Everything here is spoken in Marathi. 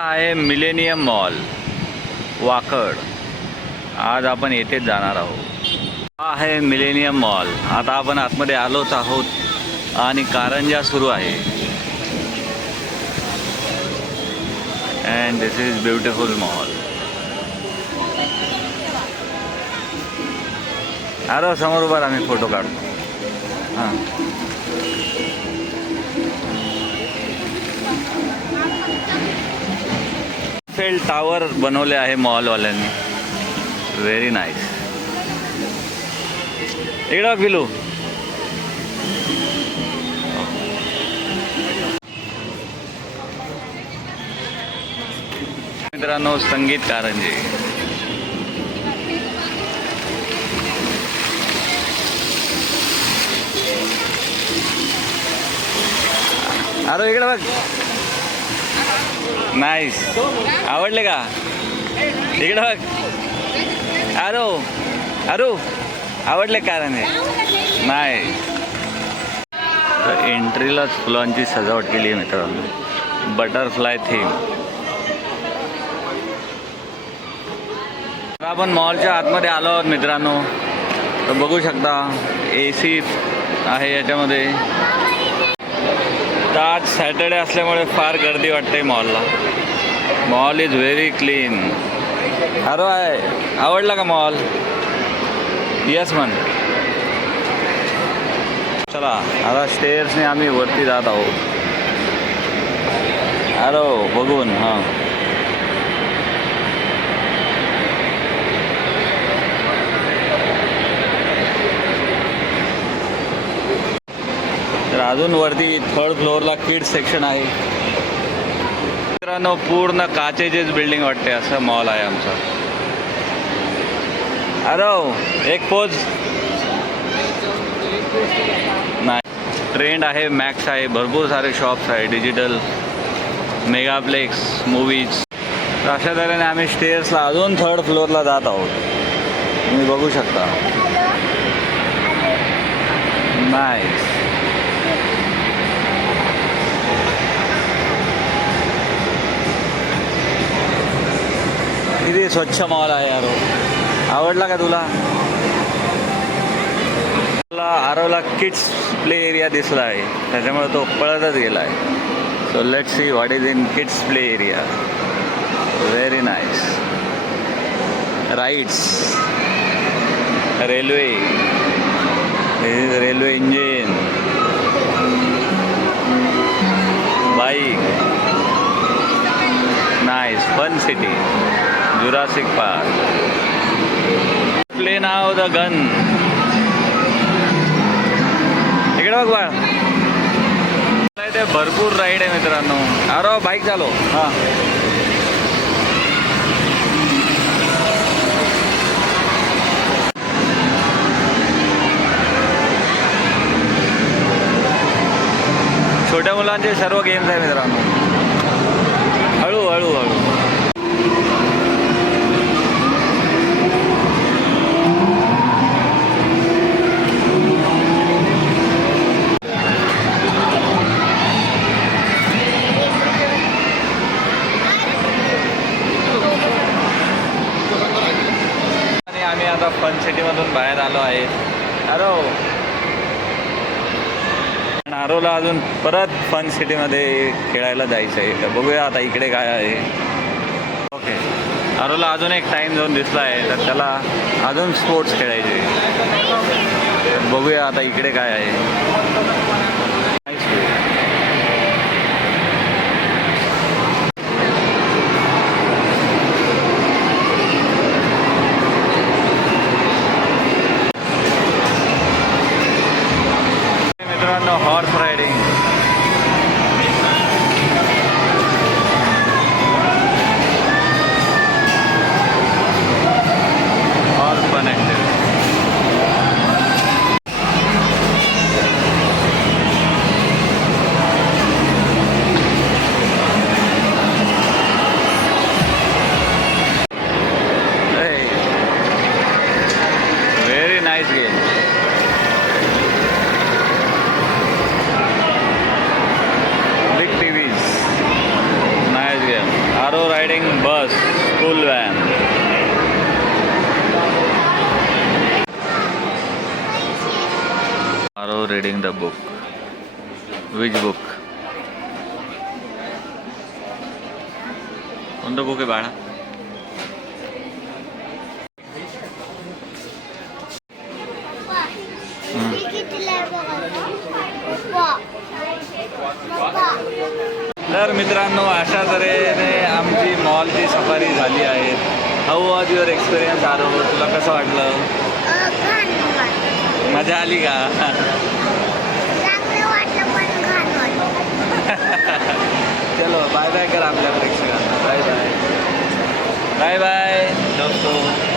आहे मिलेनियम मॉल वाकड. आज आपण येथेच जाणार आहोत. हा आहे मिलेनियम मॉल. आता आपण आतमध्ये आलोच आहोत आणि कारंजा सुरू आहे. And this is beautiful mall. अरे समोर उभा आम्ही फोटो काढतो. हां, फेल टावर बनवले आहे मॉलवाल्यांनी. Very nice. इकडं पिलू. मित्रांनो, संगीत कारंजे. अरे इकडे बघ. नाईस. आवडले का? इकडे बघ. अरो अरो आवडले कारंजे? नाही. तर एंट्रीलाच फुलांची सजावट केली आहे मित्रांनो. Butterfly theme. आपण मॉलच्या आतमध्ये आलो आहोत मित्रांनो. तर बघू शकता AC आहे याच्यामध्ये. तर आज सॅटर्डे असल्यामुळे फार गर्दी वाटते मॉलला. Mall is very clean. अरे आहे, आवडला का मॉल? यस म्हण. चला आता स्टेअर्सने आम्ही वरती जात आहोत. अरे बघून. हां, तर अजून वरती 3rd फ्लोअरला किड्स सेक्शन आहे. मित्रांनो, पूर्ण काचेचीच बिल्डिंग वाटते असं मॉल आहे आमचा. अरे एक पोज. नाही, ट्रेंड आहे, मॅक्स आहे, भरपूर सारे शॉप्स आहे, डिजिटल, मेगाप्लेक्स, मूवीज. तर अशा तऱ्हेने आम्ही स्टेअर्सला अजून 3rd फ्लोअरला जात आहोत. तुम्ही बघू शकता. नाईस. किती स्वच्छ मॉल आहे यारो. आवडला का तुला? मला आरोला किड्स प्ले एरिया दिसला आहे, त्याच्यामुळे तो पळतच गेला आहे. So let's see what is in kids play area. Very nice. Rides, railway, railway engine, bike. Nice. Fun City, Jurassic Park. Play now the gun. इकडे बघ बाळ. इथे भरपूर राईड आहे मित्रांनो. अरे बाईक चालव. हां, छोट्या मुलांचे सर्व गेम्स आहे मित्रांनो. हळू हळू हळू. आम्ही आता फन सिटीमधून बाहेर आलो आहे. आरोला अजून परत फन सिटीमध्ये खेळायला जायचं आहे. बघूया आता इकडे काय आहे. ओके, आरोला अजून एक टाईम झोन दिसला आहे, तर त्याला अजून स्पोर्ट्स खेळायचे. बघूया आता इकडे काय आहे. Horse riding. हॉर्स पण active. Arrow riding bus school van. Arrow reading the book. Which book? कोणतं बुक आहे बाळा? तर मित्रांनो, अशा तऱ्हेने आमची मॉलची सफारी झाली आहे. हाऊ वॉज युअर एक्सपिरियन्स आरो? तुला कसं वाटलं? मजा आली का? चलो बाय बाय कर आपल्या प्रेक्षकांना. Bye bye. बाय बाय दोस्तों.